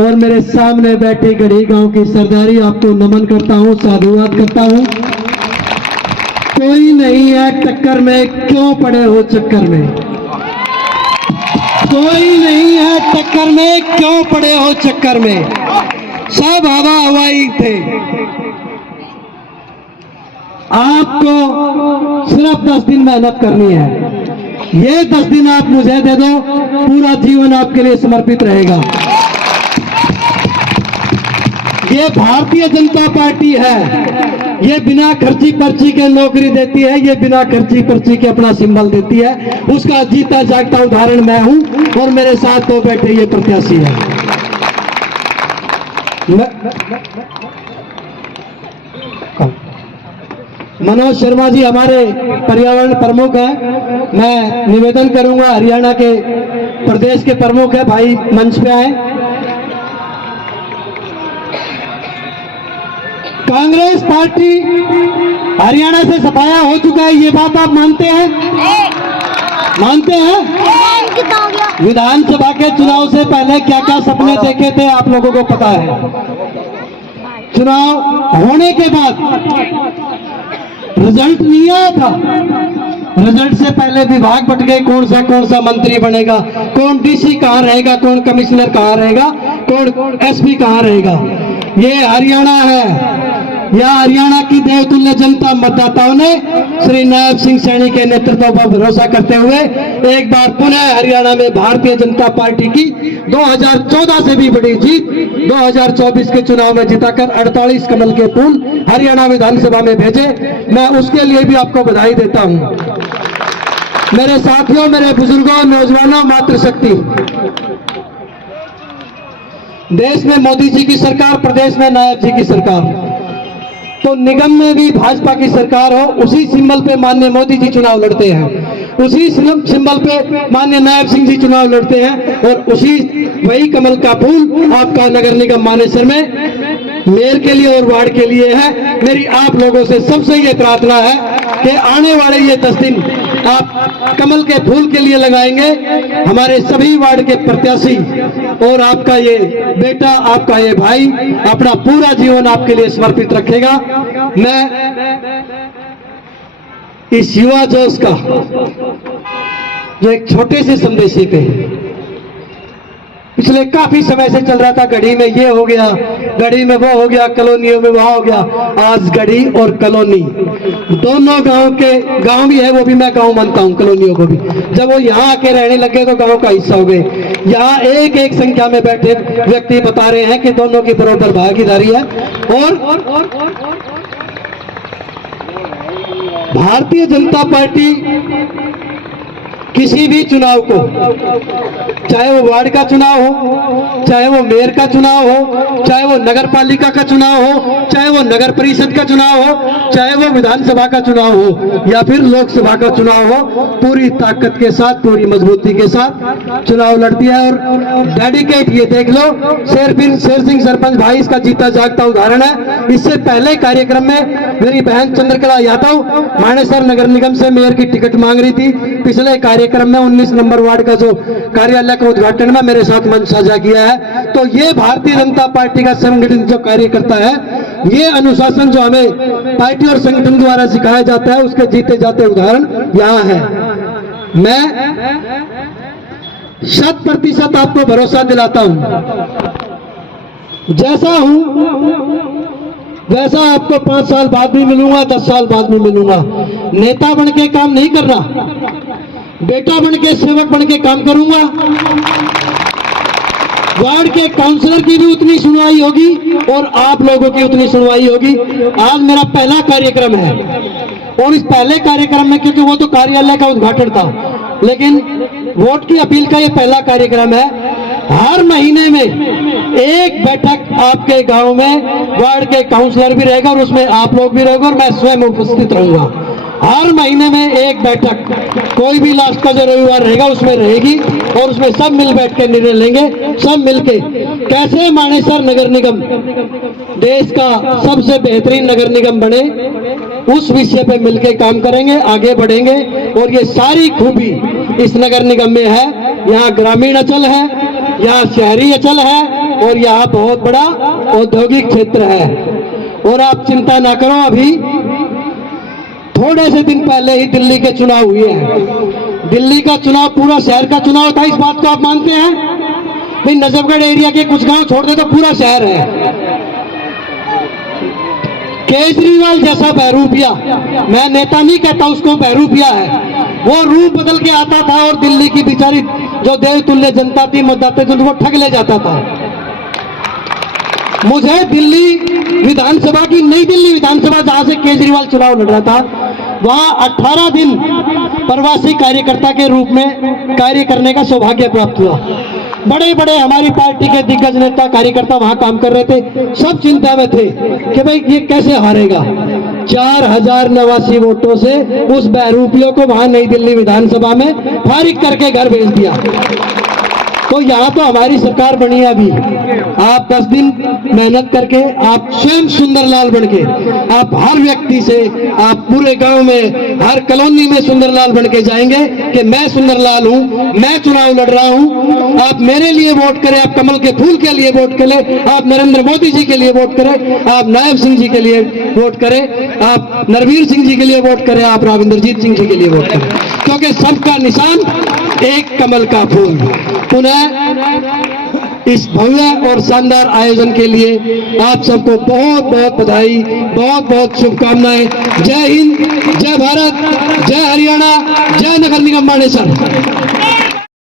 और मेरे सामने बैठे गढ़ी गांव की सरदारी, आपको नमन करता हूं, साधुवाद करता हूं। कोई नहीं है टक्कर में, क्यों पड़े हो चक्कर में? कोई नहीं है टक्कर में, क्यों पड़े हो चक्कर में? सब हवा हवाई थे। आपको सिर्फ 10 दिन मेहनत करनी है। ये 10 दिन आप मुझे दे दो, पूरा जीवन आपके लिए समर्पित रहेगा। ये भारतीय जनता पार्टी है, ये बिना खर्ची पर्ची के नौकरी देती है, ये बिना खर्ची पर्ची के अपना सिंबल देती है। उसका जीता जागता उदाहरण मैं हूं और मेरे साथ तो बैठे ये प्रत्याशी है। मनोज शर्मा जी हमारे पर्यावरण प्रमुख हैं। मैं निवेदन करूंगा, हरियाणा के प्रदेश के प्रमुख है भाई, मंच पे आए। कांग्रेस पार्टी हरियाणा से सफाया हो चुका है, ये बात आप मानते हैं? मानते हैं? विधानसभा के चुनाव से पहले क्या क्या सपने देखे थे आप लोगों को पता है। चुनाव होने के बाद रिजल्ट नहीं आया था। रिजल्ट से पहले विभाग बट गए, कौन सा मंत्री बनेगा, कौन डीसी कहाँ रहेगा, कौन कमिश्नर कहाँ रहेगा, कौन एसपी कहाँ रहेगा। ये हरियाणा है। यह हरियाणा की देवतुल्य जनता मतदाताओं ने श्री नायब सिंह सैनी के नेतृत्व पर भरोसा करते हुए एक बार पुनः हरियाणा में भारतीय जनता पार्टी की 2014 से भी बड़ी जीत 2024 के चुनाव में जिताकर 48 कमल के फूल हरियाणा विधानसभा में भेजे। मैं उसके लिए भी आपको बधाई देता हूं। मेरे साथियों, मेरे बुजुर्गों, नौजवानों, मातृशक्ति, देश में मोदी जी की सरकार, प्रदेश में नायब जी की सरकार, तो निगम में भी भाजपा की सरकार हो। उसी सिंबल पे माननीय मोदी जी चुनाव लड़ते हैं, उसी सिंबल पे माननीय नायब सिंह जी चुनाव लड़ते हैं और उसी वही कमल का फूल आपका नगर निगम मानेसर में मेयर के लिए और वार्ड के लिए है। मेरी आप लोगों से सबसे ये प्रार्थना है कि आने वाले ये 10 दिन आप कमल के फूल के लिए लगाएंगे। हमारे सभी वार्ड के प्रत्याशी और आपका ये बेटा, आपका ये भाई अपना पूरा जीवन आपके लिए समर्पित रखेगा। मैं इस युवा जोश का जो एक छोटे से संदेश पे पिछले काफी समय से चल रहा था, गढ़ी में ये हो गया, गढ़ी में वो हो गया, कॉलोनियों में वहां हो गया। आज गढ़ी और कॉलोनी दोनों गांव भी है, वो भी मैं गांव मानता हूं, कॉलोनियों को भी। जब वो यहाँ आके रहने लगे तो गांव का हिस्सा हो गए। यहाँ एक एक संख्या में बैठे व्यक्ति बता रहे हैं कि दोनों की बराबर भागीदारी है। और भारतीय जनता पार्टी किसी भी चुनाव को, चाहे वो वार्ड का चुनाव हो, चाहे वो मेयर का चुनाव हो, चाहे वो नगर पालिका का चुनाव हो, चाहे वो नगर परिषद का चुनाव हो, चाहे वो विधानसभा का चुनाव हो या फिर लोकसभा का चुनाव हो, पूरी ताकत के साथ, पूरी मजबूती के साथ चुनाव लड़ती है। और डेडिकेट, ये देख लो, शेर सिंह सरपंच भाई इसका जीता जागता उदाहरण है। इससे पहले कार्यक्रम में मेरी बहन चंद्रकला यादव मानेसर नगर निगम से मेयर की टिकट मांग रही थी। पिछले कार्यक्रम में 19 नंबर वार्ड का जो कार्यालय का उद्घाटन में मेरे साथ मंच साझा किया है। तो ये भारतीय जनता पार्टी का संगठन जो कार्य करता है, ये अनुशासन जो हमें पार्टी और संगठन द्वारा सिखाया जाता है, उसके जीते जाते उदाहरण यहाँ है। मैं 100% आपको भरोसा दिलाता हूं, जैसा हूं वैसा आपको 5 साल बाद भी मिलूंगा, 10 साल बाद भी मिलूंगा। नेता बन के काम नहीं करना, बेटा बन के, सेवक बन के काम करूंगा। वार्ड के काउंसलर की भी उतनी सुनवाई होगी और आप लोगों की उतनी सुनवाई होगी। आज मेरा पहला कार्यक्रम है और इस पहले कार्यक्रम में, क्योंकि वो तो कार्यालय का उद्घाटन था, लेकिन वोट की अपील का ये पहला कार्यक्रम है। हर महीने में एक बैठक आपके गांव में वार्ड के काउंसलर भी रहेगा और उसमें आप लोग भी रहोगे और मैं स्वयं उपस्थित रहूंगा। हर महीने में एक बैठक, कोई भी लास्ट का जो रविवार रहेगा उसमें रहेगी और उसमें सब मिल बैठ के निर्णय लेंगे। सब मिलके कैसे मानेसर नगर निगम देश का सबसे बेहतरीन नगर निगम बने, उस विषय पे मिलके काम करेंगे, आगे बढ़ेंगे। और ये सारी खूबी इस नगर निगम में है। यहाँ ग्रामीण अचल है, यहाँ शहरी अंचल है और यहाँ बहुत बड़ा औद्योगिक क्षेत्र है। और आप चिंता ना करो, अभी थोड़े से दिन पहले ही दिल्ली के चुनाव हुए हैं। दिल्ली का चुनाव पूरा शहर का चुनाव था, इस बात को आप मानते हैं? भाई नजफगढ़ एरिया के कुछ गांव छोड़ दे तो पूरा शहर है। केजरीवाल जैसा बहरूपिया, मैं नेता नहीं कहता उसको, बहरूपिया है, वो रूप बदल के आता था और दिल्ली की बेचारी जो देवतुल्य जनता थी, मतदाता थी, उनको ठग ले जाता था। मुझे दिल्ली विधानसभा की, नई दिल्ली विधानसभा जहां से केजरीवाल चुनाव लड़ रहा था, वहां 18 दिन प्रवासी कार्यकर्ता के रूप में कार्य करने का सौभाग्य प्राप्त हुआ। बड़े बड़े हमारी पार्टी के दिग्गज नेता कार्यकर्ता वहां काम कर रहे थे, सब चिंता में थे कि भाई ये कैसे हारेगा। 4089 वोटों से उस बहरूपियों को वहां नई दिल्ली विधानसभा में फारिग करके घर भेज दिया। तो यहाँ तो हमारी सरकार बनी है। अभी आप 10 दिन मेहनत करके, आप स्वयं सुंदरलाल बन के, आप हर व्यक्ति से, आप पूरे गांव में, हर कॉलोनी में सुंदरलाल बन के जाएंगे कि मैं सुंदरलाल हूं, मैं चुनाव लड़ रहा हूं, आप मेरे लिए वोट करें, आप कमल के फूल के लिए वोट करें, आप नरेंद्र मोदी जी के लिए वोट करें, आप नायब सिंह जी के लिए वोट करें, आप नरवीर सिंह जी के लिए वोट करें, आप राविंदरजीत सिंह जी के लिए वोट करें, क्योंकि सबका निशान एक कमल का फूल। पुनः इस भव्य और शानदार आयोजन के लिए आप सबको बहुत बहुत बधाई, बहुत बहुत शुभकामनाएं। जय हिंद, जय भारत, जय हरियाणा, जय नगर निगम बाणेश्वर।